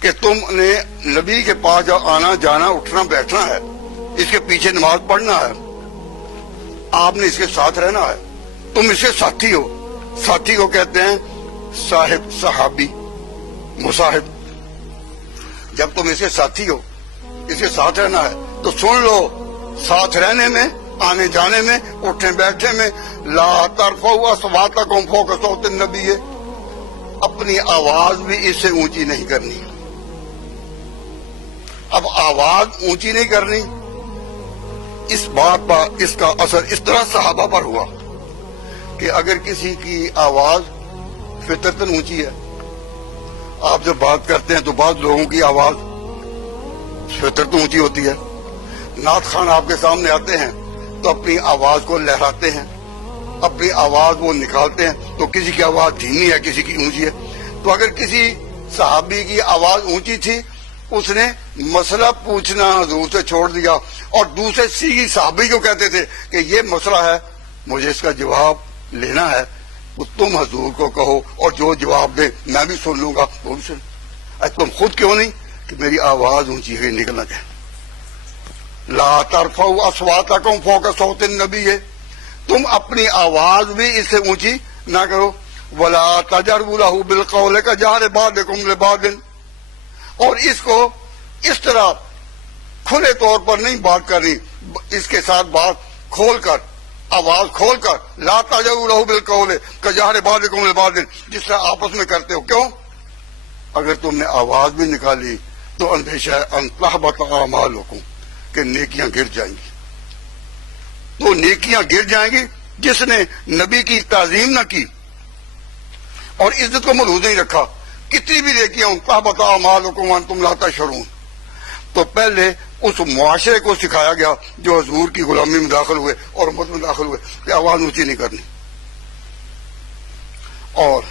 کہ تم نے نبی کے پاس جب آنا جانا اٹھنا بیٹھنا ہے، اس کے پیچھے نماز پڑھنا ہے، آپ نے اس کے ساتھ رہنا ہے، تم اس کے ساتھی ہو۔ ساتھی کو کہتے ہیں صاحب، صحابی، مصاحب۔ جب تم اس کے ساتھی ہو، اس کے ساتھ رہنا ہے تو سن لو، ساتھ رہنے میں، آنے جانے میں، اٹھنے بیٹھنے میں، لا ترفعوا اصواتکم فوق صوت النبی، اپنی آواز بھی اس سے اونچی نہیں کرنی۔ اب آواز اونچی نہیں کرنی، اس بات پر اس کا اثر اس طرح صحابہ پر ہوا کہ اگر کسی کی آواز فطرتاً اونچی ہے، آپ جب بات کرتے ہیں تو بعض لوگوں کی آواز فطرتاً اونچی ہوتی ہے، نعت خان آپ کے سامنے آتے ہیں تو اپنی آواز کو لہراتے ہیں، اپنی آواز وہ نکالتے ہیں، تو کسی کی آواز دھیمی ہے، کسی کی اونچی ہے۔ تو اگر کسی صحابی کی آواز اونچی تھی، اس نے مسئلہ پوچھنا حضور سے چھوڑ دیا اور دوسرے سی صحابی کو کہتے تھے کہ یہ مسئلہ ہے، مجھے اس کا جواب لینا ہے، تو تم حضور کو کہو اور جو جواب دے میں بھی سن لوں گا، وہ بھی سن۔ تم خود کیوں نہیں کہ میری آواز اونچی ہے، نکلنا جائے۔ لا ترفعوا اصواتکم فوق صوت النبی، تم اپنی آواز بھی اس سے اونچی نہ کرو۔ ولا تجروا له بالقول كجهر بعضكم لبعض، اور اس کو اس طرح کھلے طور پر نہیں بات کرنی، اس کے ساتھ بات کھول کر، آواز کھول کر، لا تجروا له بالقول كجهر بعضكم لبعض، جس طرح آپس میں کرتے ہو۔ کیوں؟ اگر تم نے آواز بھی نکالی تو اندیشہ ہے ان تحبط اعمالکم، کہ نیکیاں گر جائیں گی۔ تو نیکیاں گر جائیں گی جس نے نبی کی تعظیم نہ کی اور عزت کو ملحوظ نہیں رکھا، کتنی بھی نیکیاں ہوں، تحبط اعمالکم وانتم لا تشعرون۔ تو پہلے اس معاشرے کو سکھایا گیا جو حضور کی غلامی میں داخل ہوئے اور امت میں داخل ہوئے کہ آواز اونچی نہیں کرنی۔ اور